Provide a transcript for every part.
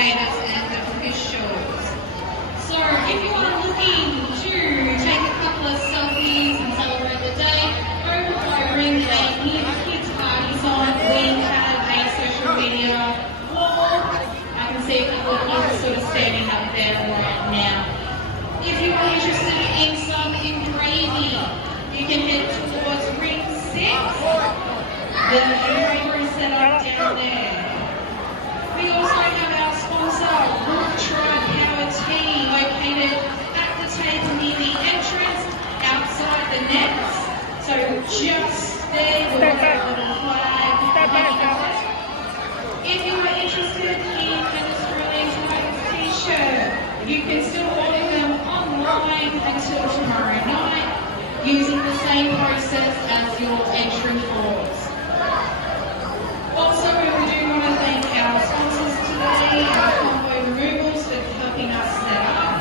spectators and officials. So if you are looking to take a couple of selfies and celebrate the day, over by Ring A New Kids Party Zone, we have a social media wall. I can see a couple of kids sort of standing up there right now. If you are interested in some engraving, you can head towards Ring 6. The engraver is set up down there. We also have our sponsor, Ultra Power Tea, located at the table near the entrance, outside the nets. So just there, we've got a little flag. If you are interested in an Australian Tigers t-shirt, you can still order them online until tomorrow night using the same process as your entry forms. Also, we do want to thank our sponsors today, our Combo Removals, for helping us set up.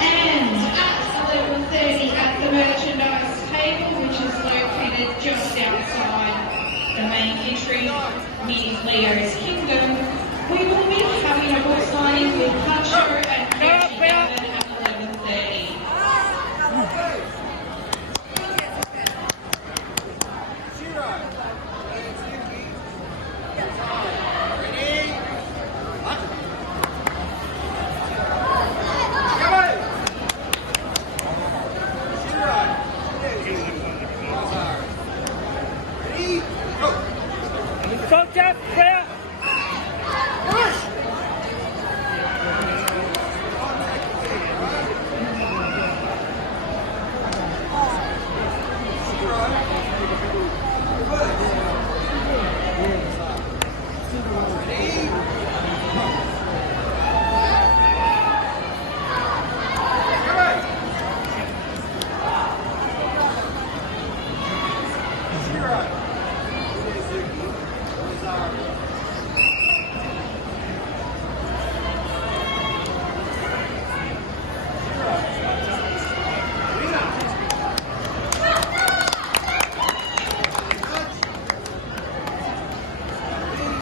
And at 11:30 at the merchandise table, which is located just outside the main entry, meeting Leo's